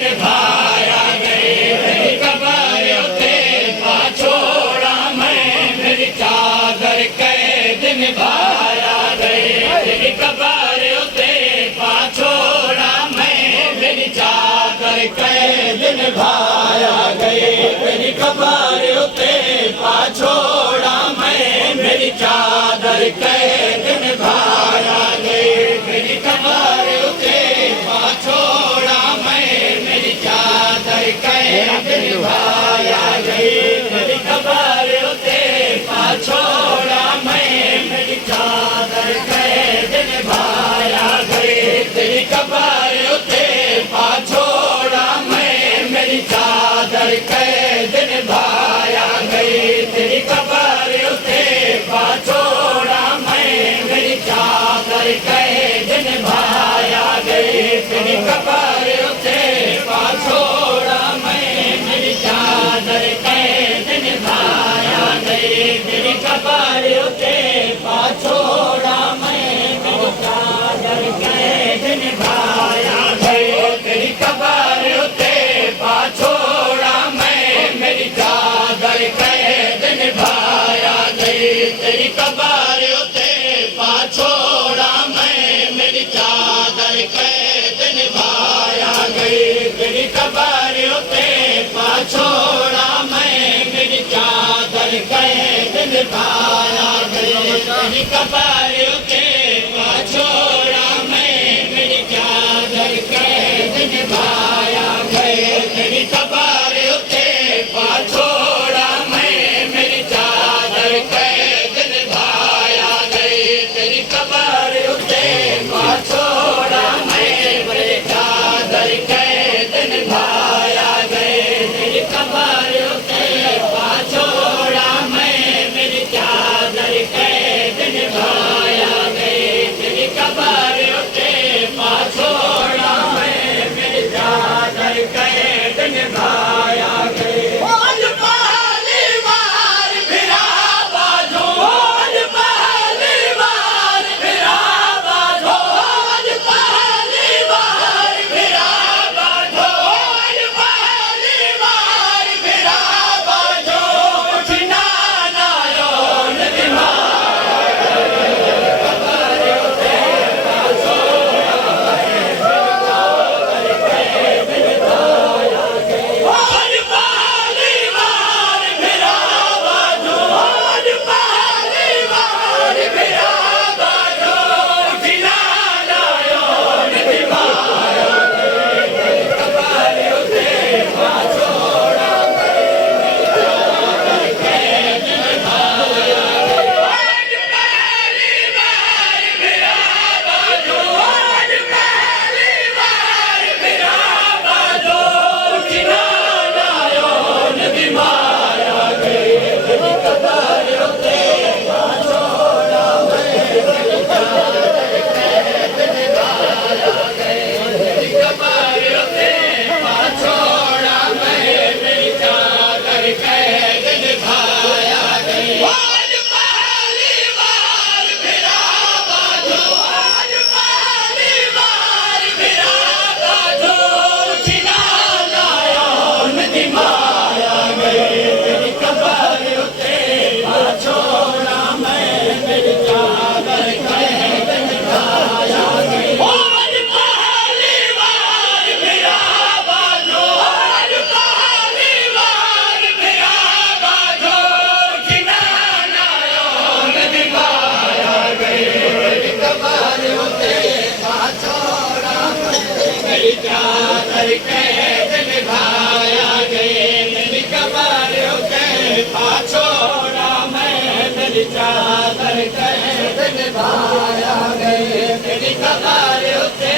निभाया गए मेरी कबर उते पाछोड़ा मैं मेरी चादर कैद निभाया गए मेरी कबर उते पाछोड़ा मैं मेरी चादर कैद निभाया गए मेरी कबर उते पाछोड़ा मैं मेरी चादर कैद निभाया गए मेरी कबर उते पाछोड़ा मैं मेरी चादर कैद निभाया गए मेरी कबर उते पाछोड़ा मैं मेरी चादर कैद निभाया गए तेरी कबर उते पाछोड़ा मैं मेरी चादर कैद निभाया गए तेरी कबर उते पाछोड़ा मैं मेरी चादर कैद निभाया गए तेरी कबर उते पाछोड़ा मैं मेरी चादर कैद निभाया गए तेरी कबर उते पाछोड़ा मैं मेरी चादर कैद निभाया गए तेरी कबर उते पाछोड़ा मैं मेरी चादर कैद निभाया गए तेरी कबर उते पाछोड़ा मैं मेरी चादर कैद निभाया गए तेरी कबर उते पाछोड़ा मैं मेरी चादर कैद निभाया गए तेरी कबर उते पाछोड़ा मैं मेरी चादर कैद निभाया गए तेरी कबर उते पाछोड़ा मैं मेरी चादर कैद निभाया गए तेरी कबर उते पाछोड़ा मैं मेरी चादर कैद निभाया गए तेरी कबर उते पाछोड़ा मैं मेरी चादर कैद निभाया गए तेरी कबर उते पाछोड़ा मैं मेरी चादर कैद निभाया गए आज पहली बार फिरा बाजो आज पहली बार फिरा बाजो आज पहली बार फिरा बाजो आज पहली बार फिरा बाजो उठना नायो नदिमा आज पहली बार फिरा बाजो आज पहली बार फिरा बाजो उठना नायो नदिमा कबर उते पाछोड़ा आज पहली बार फिरा बाजो आज पहली बार फिरा बाजो उठना नायो नदिमाया गए तेरी कबर उते पाछोड़ा मैं मेरी चादर कैद निभाया गए तेरी कबर उते पाछोड़ा मैं मेरी चादर कैद निभाया गए आज पहली बार फिरा बाजो आज पहली बार फिरा बाजो उठना नायो नदिमाया गए तेरी कबर उते पाछोड़ा मैं मेरी चादर कैद निभाया गए आज पहली बार फिरा बाजो आज पहली बार फिरा बाजो उठना नायो नदिमाया गए तेरी कबर उते पाछोड़ा मेरी चादर कैद निभाया गए मेरी कबर उते पाछोड़ा मैं मेरी चादर कैद निभाया गए तेरी कबर उते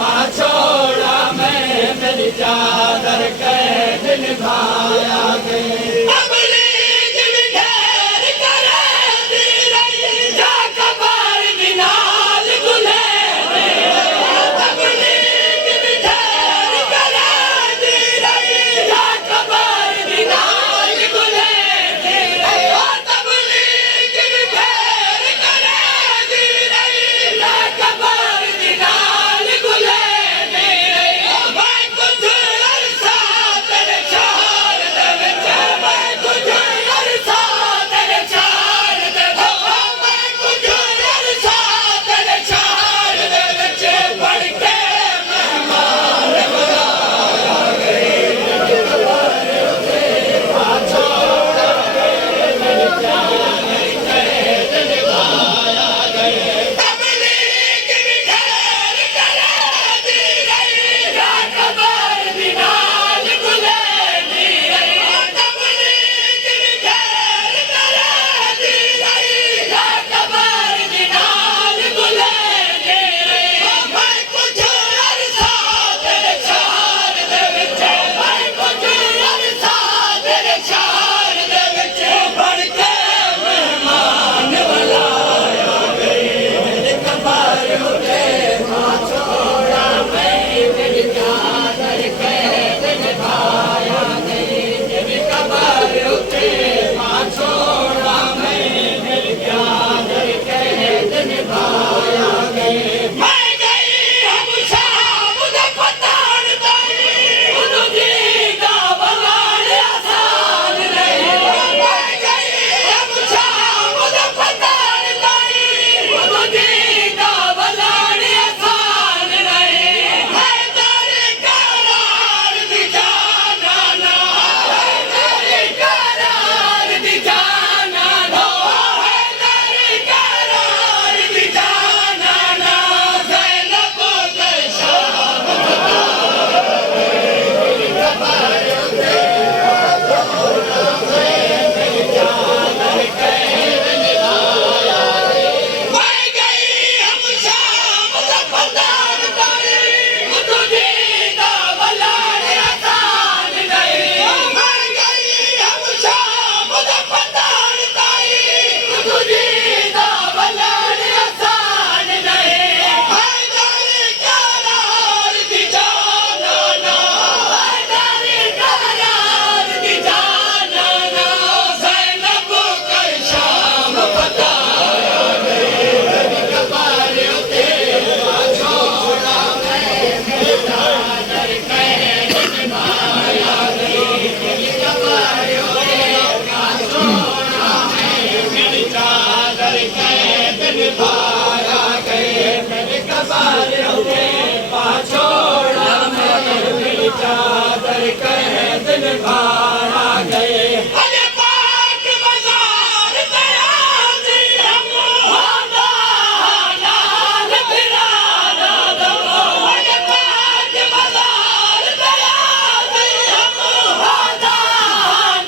पाछोड़ा मैं मेरी चादर कैद निभाया गए तबलीग भी ढेर करे दी रही जा कबर बिनाल गुले तबलीग भी ढेर करे दी रही जा कबर बिनाल गुले तबलीग भी ढेर करे दी रही जा कबर बिनाल गुले भाई कुछ चादर कैद निभाया गए अरे पाक बाजार दयाजी हम होना नाल फिराना दमो अरे पाक बाजार दयाजी हम होना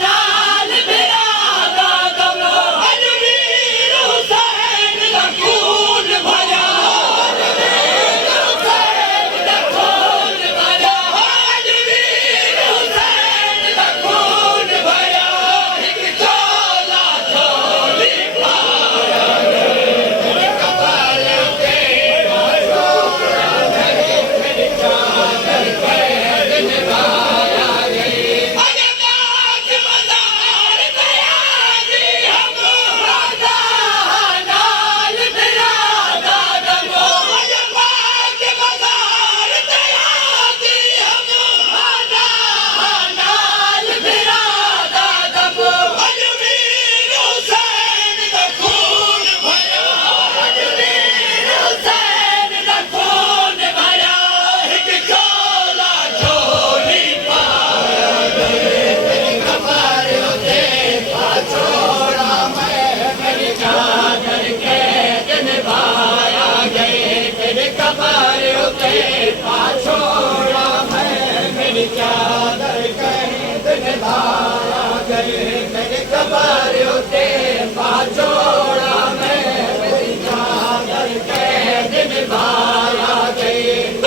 नाल फिराना दमो अरे वीर हुसैन दा खून भरा चादर कैद निभाया गए मेरे कब्र उते पाछोड़ा में मेरी चादर कैद निभाया गए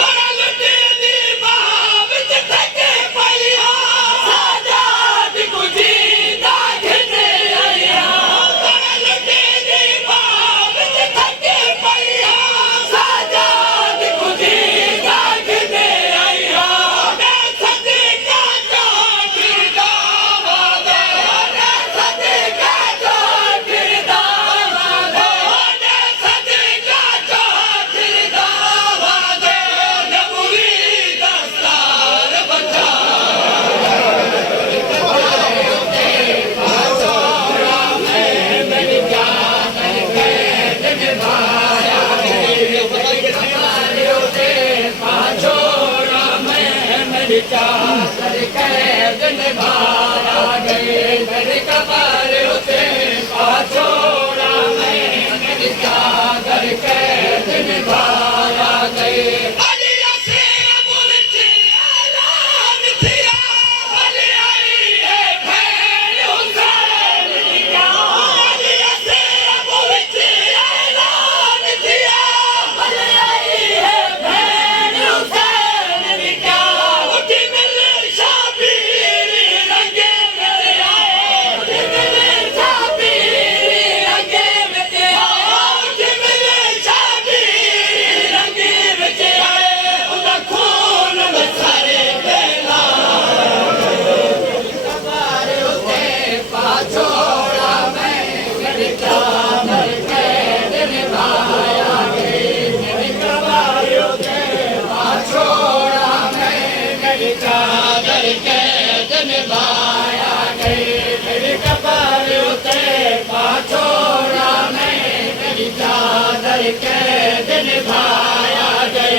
चादर कैद निभाया गए मेरे कब्र उते पाछोड़ा में मेरी चादर कैद निभाया गए चादर कैद निभाया गए मेरे कब्र उते पाछोड़ा में मेरी चादर कैद निभाया गए